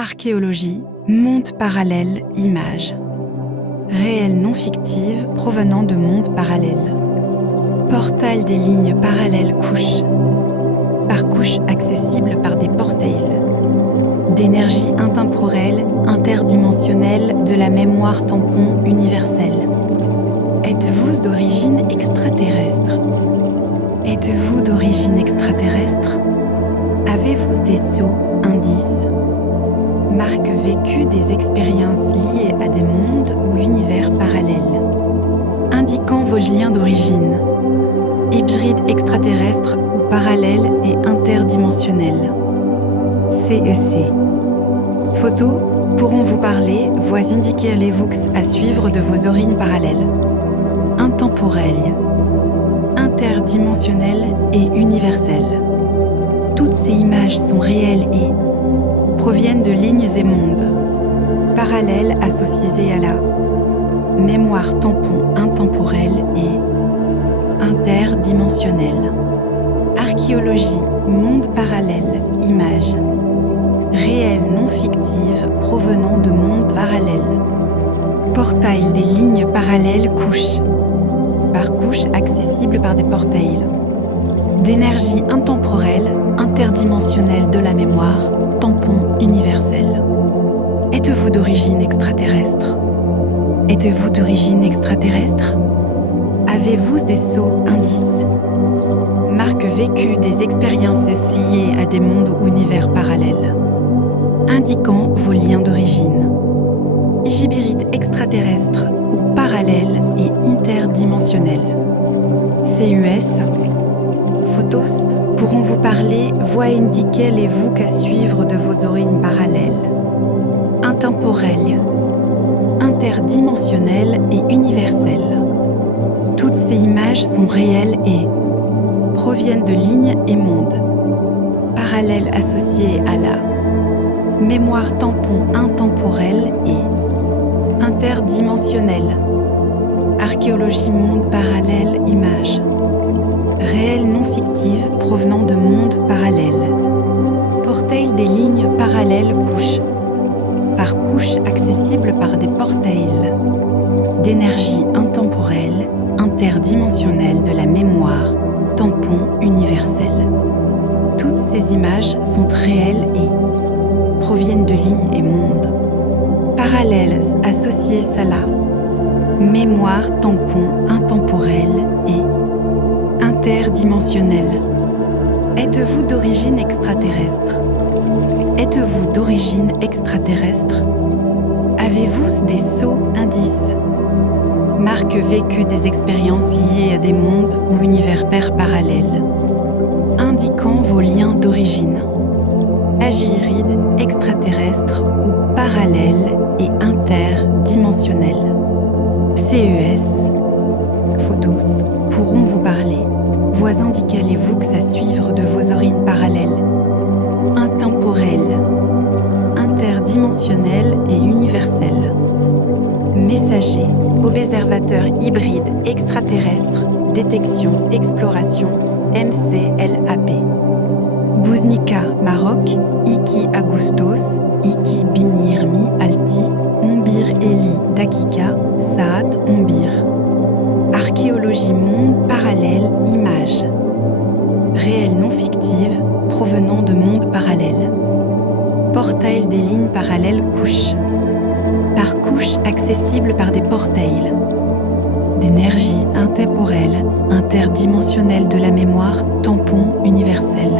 Archéologie, monde parallèle, images. Réelles non fictives provenant de mondes parallèles. Portail des lignes parallèles couches. Par couches accessibles par des portails. D'énergie intemporelle, interdimensionnelle de la mémoire tampon universelle. Êtes-vous d'origine extraterrestre? Êtes-vous d'origine extraterrestre? Avez-vous des sceaux, indices, marques vécues des expériences liées à des mondes ou univers parallèles, indiquant vos liens d'origine, hybrides extraterrestres ou parallèles et interdimensionnels. CEC. Photos pourront vous parler, voix indiquer les VUX à suivre de vos origines parallèles. Intemporelles, interdimensionnelles et universelles. Toutes ces images sont réelles et proviennent de lignes et mondes parallèles associés à la mémoire tampon intemporelle et interdimensionnelle. Archéologie, monde parallèle, images. Réelles non fictives provenant de mondes parallèles. Portail des lignes parallèles couches. Par couches accessibles par des portails. D'énergie intemporelle, interdimensionnelle de la mémoire, tampon universel. Êtes-vous d'origine extraterrestre? Êtes-vous d'origine extraterrestre? Avez-vous des sceaux, indices, marques vécues des expériences liées à des mondes ou univers parallèles, indiquant vos liens d'origine, hybrides extraterrestres ou parallèles et interdimensionnels. CUS. Photos pourront vous parler, voix indiquer les VUC à suivre de vos origines parallèles, intemporelles, interdimensionnelles et universelles. Toutes ces images sont réelles et proviennent de lignes et mondes parallèles associés à la mémoire tampon intemporelle et interdimensionnelle. Archéologie, monde parallèle, images. Réelles non fictives provenant de mondes parallèles. Portail des lignes parallèles couches. Par couches accessibles par des portails. D'énergie intemporelle, interdimensionnelle de la mémoire, tampon universel. Toutes ces images sont réelles et proviennent de lignes et mondes parallèles associés à la mémoire tampon intemporelle et interdimensionnelle. Êtes-vous d'origine extraterrestre? Êtes-vous d'origine extraterrestre? Avez-vous des sceaux, indices, marques vécues des expériences liées à des mondes ou univers parallèles, indiquant vos liens d'origine, hybrides, extraterrestres ou parallèles et interdimensionnels. CES. Photos pourront vous parler, voix indiquer les VUX à suivre de vos origines parallèles, intemporelles, interdimensionnelles et universelles. Messager, observateur hybride extraterrestre, détection, exploration, MCLAP. Buznica, Maroc, Iki Agustos, Iki Binirmi Alti, Ombir Eli Dakika, Saat Ombir. Archéologie, monde parallèle, images. Réelles non fictives provenant de mondes parallèles. Portail des lignes parallèles couches. Par couches accessibles par des portails. D'énergie intemporelle, interdimensionnelle de la mémoire, tampon universel.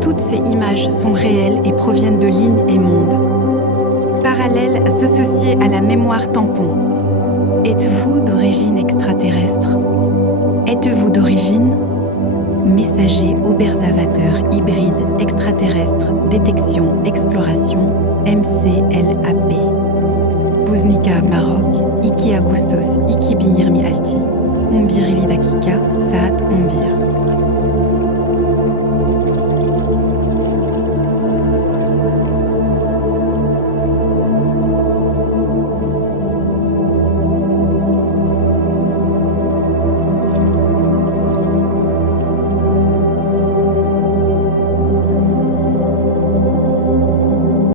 Toutes ces images sont réelles et proviennent de lignes et mondes parallèles associés à la mémoire tampon. Êtes-vous d'origine extraterrestre? Êtes-vous d'origine? Messager, observateur, hybride, extraterrestre, détection, exploration, MCLAP. Buznica, Maroc, Iki Agustos, Iki Binirmi Alti, Ombir Eli Dakika, Saat Ombir.